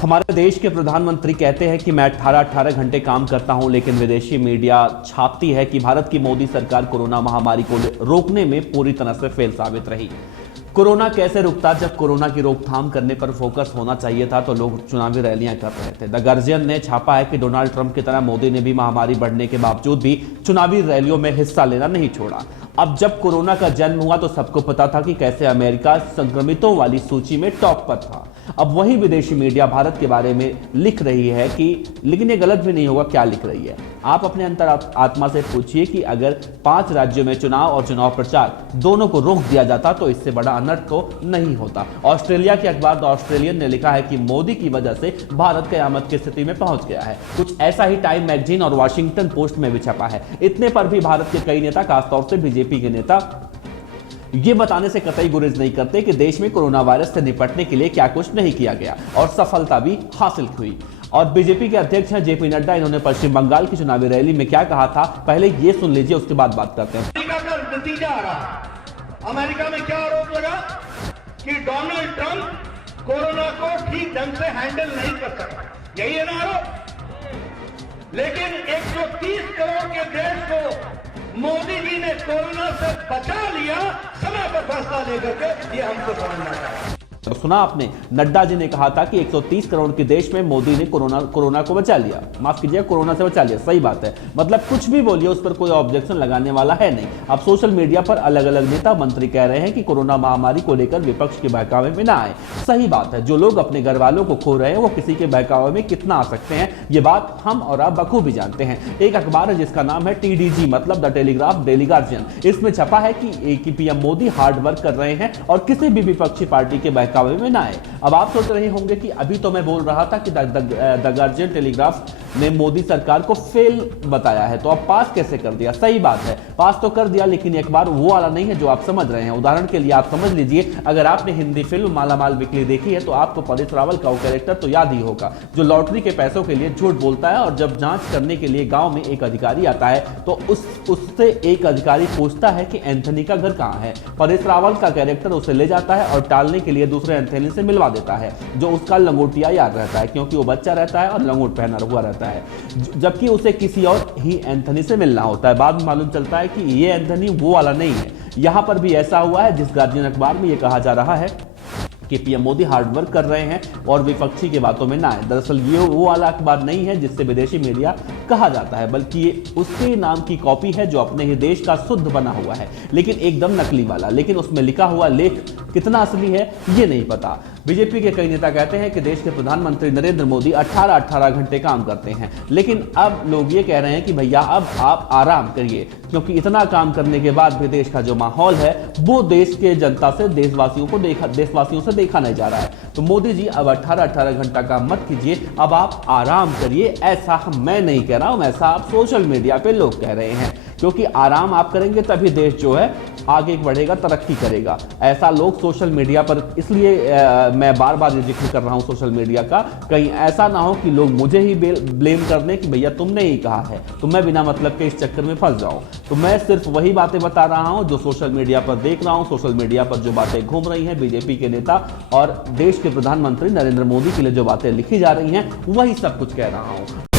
हमारे देश के प्रधानमंत्री कहते हैं कि मैं 18-18 घंटे काम करता हूं, लेकिन विदेशी मीडिया छापती है कि भारत की मोदी सरकार कोरोना महामारी को रोकने में पूरी तरह से फेल साबित रही। कोरोना कैसे रुकता जब कोरोना की रोकथाम करने पर फोकस होना चाहिए था तो लोग चुनावी रैलियां कर रहे थे। द गार्जियन ने छापा है कि डोनाल्ड ट्रंप की तरह मोदी ने भी महामारी बढ़ने के बावजूद भी चुनावी रैलियों में हिस्सा लेना नहीं छोड़ा। अब जब कोरोना का जन्म हुआ तो सबको पता था कि कैसे अमेरिका संक्रमितों वाली सूची में टॉप पर था। अब वही विदेशी मीडिया भारत के बारे में लिख रही है कि, लेकिन ये गलत भी नहीं होगा, क्या लिख रही है आप अपने अंतर आत्मा से पूछिए कि अगर 5 राज्यों में चुनाव और चुनाव प्रचार दोनों को रोक दिया जाता तो इससे बड़ा अनर्थ तो नहीं होता। ऑस्ट्रेलिया के अखबार द ऑस्ट्रेलियन ने लिखा है कि मोदी की वजह से भारत कयामत की स्थिति में पहुंच गया है। कुछ ऐसा ही टाइम मैगजीन और वॉशिंगटन पोस्ट में भी छपा है। इतने पर भी भारत के कई नेता, खासतौर से बीजेपी के नेता, ये बताने से कतई गुरेज नहीं करते कि देश में कोरोना वायरस से निपटने के लिए क्या कुछ नहीं किया गया और सफलता भी हासिल हुई। और बीजेपी के अध्यक्ष हैं जेपी नड्डा। इन्होंने पश्चिम बंगाल की चुनावी रैली में क्या कहा था, पहले ये सुन लीजिए, उसके बाद बात करते हैं। अमेरिका का नतीजा आ रहा। अमेरिका में क्या आरोप लगा कि डोनाल्ड ट्रंप कोरोना को ठीक ढंग से हैंडल नहीं कर सकता, यही है ना आरोप। लेकिन 130 करोड़ के देश को मोदी जी ने कोरोना से बचा लिया, समय पर फैसला लेकर के, ये हमको समझना चाहिए। सुना आपने, नड्डा जी ने कहा था कि 130 करोड़ के देश में मोदी ने कोरोना को बचा लिया, माफ कीजिए, कोरोना से बचा लिया। सही बात है, मतलब कुछ भी बोलिए, उस पर कोई ऑब्जेक्शन लगाने वाला है नहीं। अब सोशल मीडिया पर अलग अलग नेता, मंत्री कह रहे हैं कि कोरोना महामारी को लेकर विपक्ष के बहकावे में ना आए। सही बात है, जो लोग अपने घर वालों को खो रहे हैं वो किसी के बहकावे में कितना आ सकते हैं, ये बात हम और आप बखूबी जानते हैं। एक अखबार है जिसका नाम है TDG, मतलब द टेलीग्राफ डेली गार्जियन। इसमें छपा है कि पीएम मोदी हार्ड वर्क कर रहे हैं और किसी भी विपक्षी पार्टी के बहकावे में ना आए। अब आप सोच रहे होंगे कि अभी तो मैं बोल रहा था कि द गार्जियन टेलीग्राफ ने मोदी सरकार को फेल बताया है, तो अब पास कैसे कर दिया। सही बात है, पास तो कर दिया, लेकिन एक बार वो वाला नहीं है जो आप समझ रहे हैं। उदाहरण के लिए आप समझ लीजिए, अगर आपने हिंदी फिल्म मालामाल वीकली देखी है तो आपको परेश रावल का वो कैरेक्टर तो याद ही होगा, जो लॉटरी के पैसों के लिए झूठ बोलता है और जब जांच करने के लिए गांव में एक अधिकारी आता है तो उससे एक अधिकारी पूछता है कि एंथनी का घर कहां है। परेश रावल का कैरेक्टर उसे ले जाता है और टालने के लिए दूसरे एंथनी से मिलवा देता है, जो उसका लंगोटिया याद रहता है क्योंकि वो बच्चा रहता है और लंगोट पहना हुआ रहता है, जबकि उसे किसी और ही एंथनी से मिलना होता है। बाद में मालूम चलता है कि ये एंथनी वो वाला नहीं है। यहां पर भी ऐसा हुआ है, जिस गार्जियन अखबार में ये कहा जा रहा है कि पीएम मोदी हार्ड वर्क कर रहे हैं और विपक्षी की बातों में ना आए। दरअसल ये वो वाला अखबार नहीं है जिससे विदेशी मीडिया कहा जाता है, बल्कि ये उसके नाम की कॉपी है जो अपने ही देश का शुद्ध बना हुआ है, लेकिन एकदम नकली वाला। लेकिन उसमें लिखा हुआ लेख कितना असली है ये नहीं पता। बीजेपी के कई नेता कहते हैं कि देश के प्रधानमंत्री नरेंद्र मोदी 18-18 घंटे काम करते हैं, लेकिन अब लोग ये कह रहे हैं कि भैया अब आप आराम करिए, क्योंकि इतना काम करने के बाद भी देश का जो माहौल है वो देश के जनता से, देशवासियों से देखा नहीं जा रहा है। तो मोदी जी अब 18-18 घंटा काम मत कीजिए, अब आप आराम करिए। ऐसा मैं नहीं कह रहा हूं, ऐसा आप सोशल मीडिया पे लोग कह रहे हैं, क्योंकि आराम आप करेंगे तभी देश जो है आगे बढ़ेगा, तरक्की करेगा। ऐसा लोग सोशल मीडिया पर, इसलिए मैं बार बार ये जिक्र कर रहा हूं सोशल मीडिया का, कहीं ऐसा ना हो कि लोग मुझे ही ब्लेम कर दें कि भैया तुमने ही कहा है, तो मैं बिना मतलब के इस चक्कर में फंस जाऊं। तो मैं सिर्फ वही बातें बता रहा हूं जो सोशल मीडिया पर देख रहा हूं। सोशल मीडिया पर जो बातें घूम रही हैं बीजेपी के नेता और देश के प्रधानमंत्री नरेंद्र मोदी के लिए जो बातें लिखी जा रही हैं, वही सब कुछ कह रहा हूं।